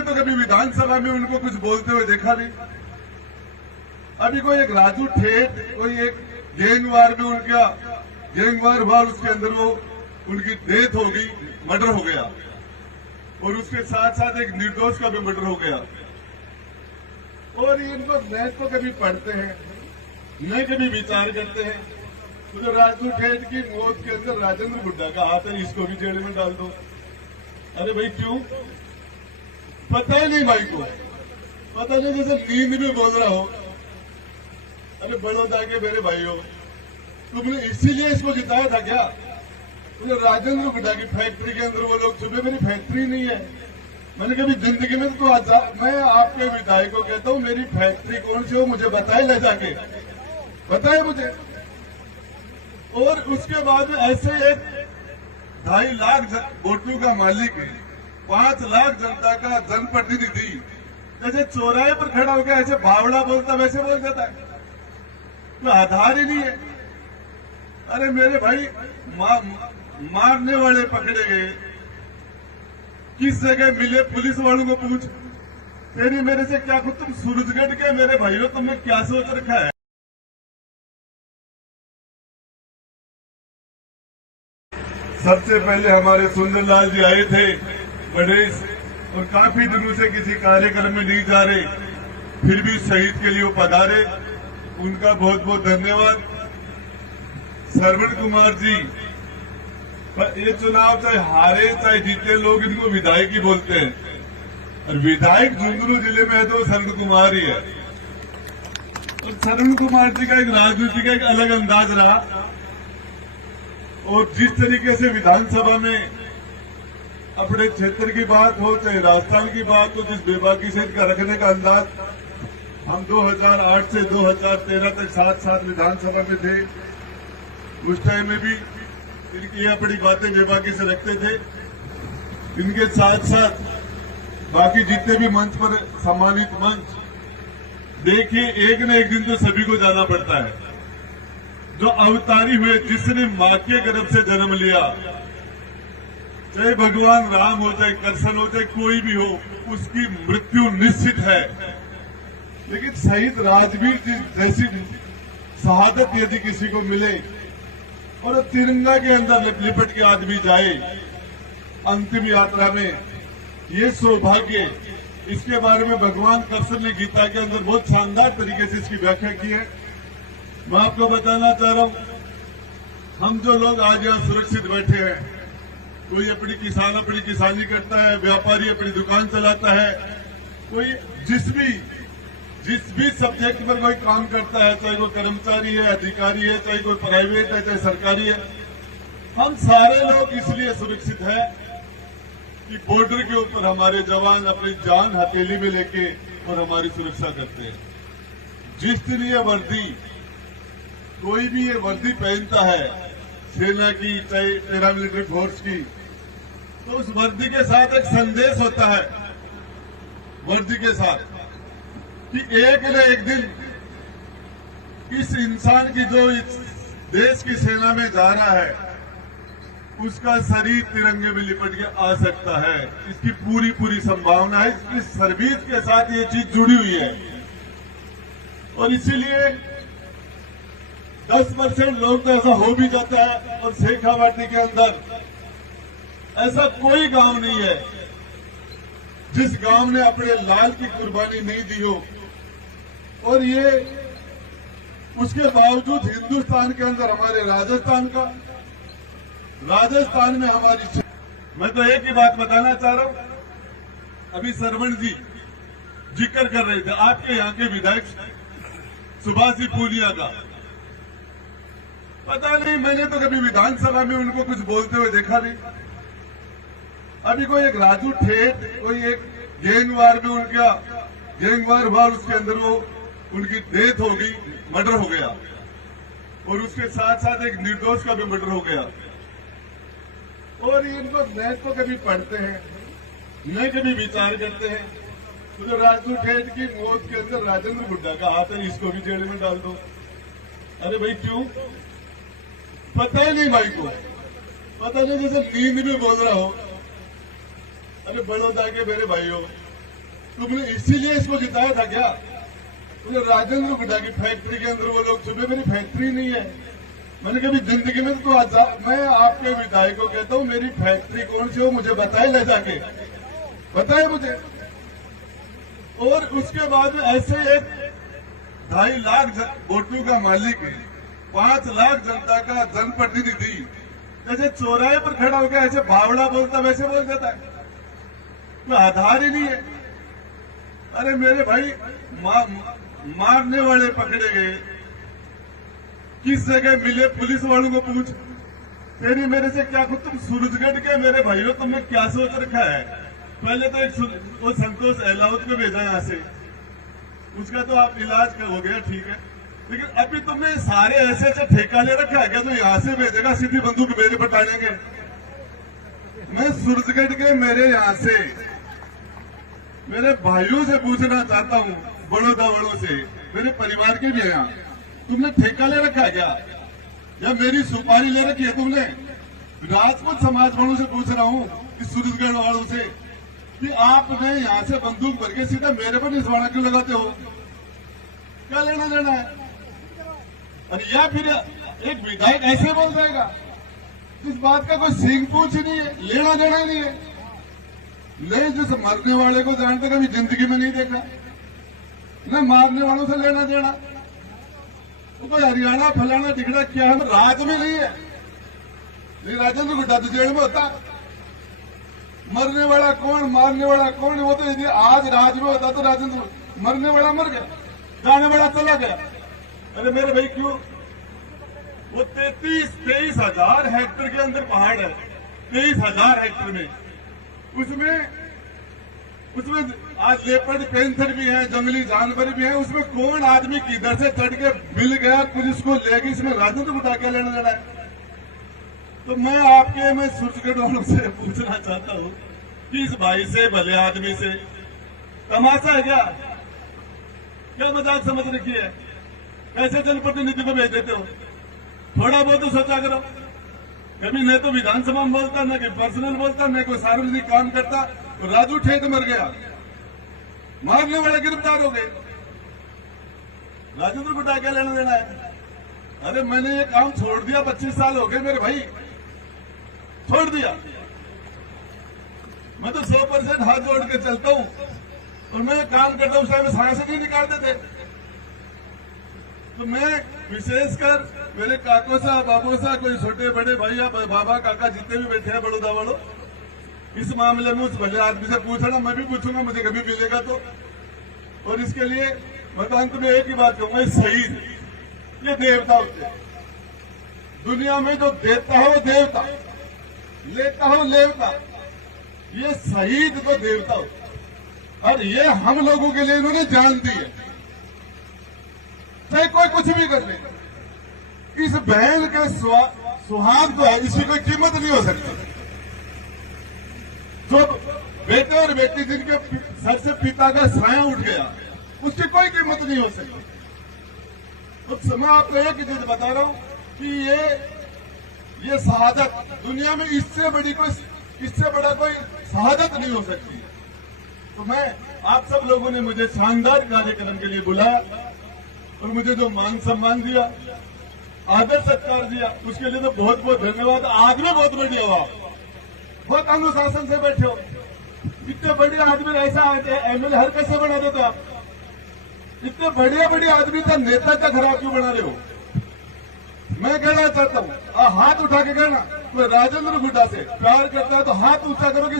मैंने तो कभी विधानसभा में उनको कुछ बोलते हुए देखा नहीं। अभी कोई एक राजू ठेठ, कोई एक गैंगवार में उनका गैंगवार हुआ, उसके अंदर वो उनकी डेथ हो गई, मर्डर हो गया, और उसके साथ साथ एक निर्दोष का भी मर्डर हो गया। और इनको न तो कभी पढ़ते हैं न कभी विचार करते हैं। तो जो राजू ठेठ की मौत के अंदर राजेंद्र हुड्डा का हाथ है, इसको भी जेल में डाल दो। अरे भाई क्यों? पता ही नहीं भाई को, पता नहीं, जैसे नींद में बोल रहा हो। अरे बड़ौदा के मेरे भाइयों, तुमने इसीलिए इसको जिताया था क्या? तो राजेंद्र हुड्डा की फैक्ट्री के अंदर वो लोग, सुबह मेरी फैक्ट्री नहीं है, मैंने कभी जिंदगी में तो मैं आपके विधायक को कहता हूँ मेरी फैक्ट्री कौन सी हो मुझे बताए, ले जाके बताए मुझे। और उसके बाद ऐसे एक 2.5 लाख वोटों का मालिक है, 5 लाख जनता का जनप्रतिनिधि, जैसे चौराहे पर खड़ा होकर ऐसे बावड़ा बोलता वैसे बोल देता है, तो आधार ही नहीं है। अरे मेरे भाई, मारने वाले पकड़े गए, किस जगह मिले, पुलिस वालों को पूछ। तेरी मेरे से क्या खुद, तुम सूरजगढ़ के मेरे भाइयों, तुमने क्या सोच रखा है? सबसे पहले हमारे सुंदरलाल जी आए थे बड़े, और काफी दिनों से किसी कार्यक्रम में नहीं जा रहे, फिर भी शहीद के लिए वो पधारे, उनका बहुत बहुत धन्यवाद। श्रवण कुमार जी, ये चुनाव चाहे हारे चाहे जीते, लोग इनको विधायक ही बोलते हैं, और विधायक झुंझुनू जिले में है तो श्रवण कुमार ही है। और श्रवण कुमार जी का एक राजनीति का एक अलग अंदाज रहा, और जिस तरीके से विधानसभा में अपने क्षेत्र की बात हो चाहे राजस्थान की बात हो, जिस बेबाकी से इनका रखने का अंदाज, हम 2008 से 2013 तक साथ विधानसभा में थे, उस टाइम में भी इनकी अपनी बातें बेबाकी से रखते थे। इनके साथ साथ बाकी जितने भी मंच पर सम्मानित मंच, देखिए एक न एक दिन तो सभी को जाना पड़ता है। जो अवतारी हुए, जिसने मां के गर्भ से जन्म लिया, चाहे भगवान राम हो चाहे कृष्ण हो चाहे कोई भी हो, उसकी मृत्यु निश्चित है। लेकिन शहीद राजवीर जी जैसी शहादत यदि किसी को मिले और तिरंगा के अंदर लिपट के आदमी जाए अंतिम यात्रा में, ये सौभाग्य, इसके बारे में भगवान कृष्ण ने गीता के अंदर बहुत शानदार तरीके से इसकी व्याख्या की है। मैं आपको बताना चाह रहा हूं, हम जो लोग आज यहां सुरक्षित बैठे हैं, कोई अपनी किसानी करता है, व्यापारी अपनी दुकान चलाता है, कोई जिस भी सब्जेक्ट पर कोई काम करता है, चाहे वो कर्मचारी है, अधिकारी है, चाहे कोई प्राइवेट है, चाहे सरकारी है, हम सारे लोग इसलिए सुरक्षित हैं कि बॉर्डर के ऊपर हमारे जवान अपनी जान हथेली में लेके और हमारी सुरक्षा करते हैं। जिस दिन ये वर्दी, कोई भी ये वर्दी पहनता है, सेना की चाहे पैरामिलिट्री फोर्स की, तो उस वर्दी के साथ एक संदेश होता है, वर्दी के साथ, कि एक न एक दिन इस इंसान की जो इस देश की सेना में जा रहा है, उसका शरीर तिरंगे में लिपट के आ सकता है। इसकी पूरी संभावना है, इसकी सर्विस के साथ ये चीज जुड़ी हुई है। और इसीलिए 10% लोग तो ऐसा हो भी जाता है, और शेखावाटी के अंदर ऐसा कोई गांव नहीं है जिस गांव ने अपने लाल की कुर्बानी नहीं दी हो। और ये उसके बावजूद हिंदुस्तान के अंदर हमारे राजस्थान में हमारी, मैं तो एक ही बात बताना चाह रहा हूं, अभी श्रवण जी जिक्र कर रहे थे आपके यहाँ के विधायक सुभाष जी पूनिया का। पता नहीं, मैंने तो कभी विधानसभा में उनको कुछ बोलते हुए देखा नहीं। अभी कोई एक राजू ठेठ, कोई एक गैंगवार में उनका गैंगवार हुआ, उसके अंदर वो उनकी डेथ हो गई, मर्डर हो गया, और उसके साथ साथ एक निर्दोष का भी मर्डर हो गया। और इनको न तो कभी पढ़ते हैं न कभी विचार करते हैं। तो जो राजू ठेठ की मौत के अंदर राजेंद्र हुड्डा का हाथ है, इसको भी जेल में डाल दो। अरे भाई क्यों? पता ही नहीं भाई को, पता नहीं, जैसे नींद में बोल रहा हो। अरे बड़ौदा के मेरे भाइयों, तुमने इसीलिए इसको जिताया था क्या? तुमने राजेंद्र गुड्डा की फैक्ट्री के अंदर वो लोग सुबह मेरी फैक्ट्री नहीं है। मैंने कभी जिंदगी में तो मैं आपके विधायक को कहता हूं मेरी फैक्ट्री कौन सी हो मुझे बताए, ले जाके बताए मुझे। और उसके बाद में ऐसे एक 2.5 लाख वोटों का मालिक, 5 लाख जनता का जनप्रतिनिधि जैसे चौराहे पर खड़ा होकर ऐसे भावड़ा बोलता वैसे बोल देता है, तो आधार ही नहीं है। अरे मेरे भाई मारने वाले पकड़े गए, किस जगह मिले, पुलिस वालों को पूछ। तेरी मेरे से क्या कुछ, तुम सूरजगढ़ के मेरे भाइयों तुमने क्या सोच रखा है? पहले तो एक वो संतोष अहलावत को भेजा यहाँ से, उसका तो आप इलाज हो गया ठीक है, लेकिन अभी तुमने सारे ऐसे ठेका ले रखा है क्या? तो यहाँ से भेजेगा सीधी बंदूक मेरे पर टालेंगे। मैं सूरजगढ़ के मेरे यहाँ से मेरे भाइयों से पूछना चाहता हूँ, बड़ों से, मेरे परिवार के भी यहाँ, तुमने ठेका ले रखा है क्या? या मेरी सुपारी ले रखी है तुमने? राजपूत समाज वालों से पूछ रहा हूँ, इस सूरजगढ़ वालों से, कि आपने यहाँ से बंदूक भर के सीधा मेरे पर निशाना क्यों लगाते हो? क्या लेना देना है? और या फिर एक विधायक ऐसे बोल जाएगा इस बात का कोई सींग पूछ ही नहीं है, लेना देना ही नहीं है। ले जिस मरने वाले को जानते कभी जिंदगी में नहीं देखा, न मारने वालों से लेना देना। वो कोई हरियाणा फलाना टिकड़ा क्या हम राज में नहीं है। राजेंद्र गुड्डा तो जेल में होता, मरने वाला कौन मारने वाला कौन? वो तो यदि आज राज में होता तो राजेंद्र मरने वाला मर गया, जाने वाला चला गया। अरे मेरे भाई क्यों? वो 23 हजार हेक्टेयर के अंदर पहाड़ है, 23,000 हेक्टेयर में, उसमें आज लेपर्ड पैंथर भी है, जंगली जानवर भी है। उसमें कौन आदमी किधर से चढ़ के मिल गया, पुलिस को ले गई, इसमें राजेंद्र गुड्डा क्या लेना देना है? तो मैं सूरजगढ़ वालों से पूछना चाहता हूँ कि इस भाई से, भले आदमी से तमाशा है क्या? क्या मजाक समझ रखी है? कैसे जनप्रतिनिधि को भेज देते हो? थोड़ा बहुत तो सोचा करो। कभी न तो विधानसभा में बोलता, न कि पर्सनल बोलता, न कोई सार्वजनिक काम करता। तो राजू ठेक मर गया, मारने वाले गिरफ्तार हो गए, राजेंद्र गुड्डा क्या लेना देना है? अरे मैंने ये काम छोड़ दिया, 25 साल हो गए मेरे भाई, छोड़ दिया। मैं तो 100% हाथ जोड़ के चलता हूं, और मैं काम करता हूं, उस टाइम में सांस नहीं निकालते थे। तो मैं विशेषकर मेरे काको सा, बाबू सा, कोई छोटे बड़े भाई या बाबा काका जितने भी बैठे हैं बड़ौदा वालों, इस मामले में उस भले आदमी से पूछना, मैं भी पूछूंगा मुझे कभी मिलेगा तो। और इसके लिए मैं तो अंत में एक ही बात कहूंगा, शहीद ये देवता होते हैं। दुनिया में जो देता है वो देवता, लेता हो लेवता, ये शहीद तो देवता होता है। और ये हम लोगों के लिए इन्होंने जान दी है, चाहे कोई कुछ भी कर ले। इस बहन के सुहाग जो है, इसकी कोई कीमत नहीं हो सकती। जो बेटे और बेटी जिनके सर से पिता का साया उठ गया, उसकी कोई कीमत नहीं हो सकती। तो मैं आपको एक चीज बता रहा हूं कि ये शहादत दुनिया में इससे बड़ा कोई शहादत नहीं हो सकती। तो मैं आप सब लोगों ने मुझे शानदार कार्यक्रम के लिए बुलाया और मुझे जो मान सम्मान दिया, आदर सत्कार दिया, उसके लिए तो बहुत बहुत धन्यवाद। आदमी बहुत बढ़िया हुआ, बहुत अनुशासन से बैठे हो। इतने बड़े आदमी ऐसा एमएलए हर कैसे बना देते आप? इतने बड़े आदमी का नेता क्या खराब क्यों बना रहे हो? मैं कहना चाहता हूँ, हाथ उठा के कहना, कोई राजेंद्र गुड्डा से प्यार करता है तो हाथ ऊंचा करो कि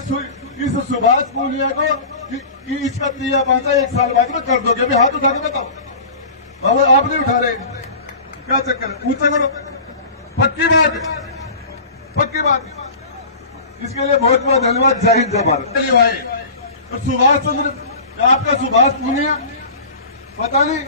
इस सुभाष पूनिया को कि इसका 3 या 5 1 साल बाद में कर दोगे। अभी हाथ उठा के बताओ। बाबा आप नहीं उठा रहे, क्या चक्कर? ऊंचा करो, पक्की बात। इसके लिए बहुत बहुत धन्यवाद। जय हिंद, जय भारत। चलिए भाई, तो सुभाष चंद्र, आपका सुभाष पूनिया पता नहीं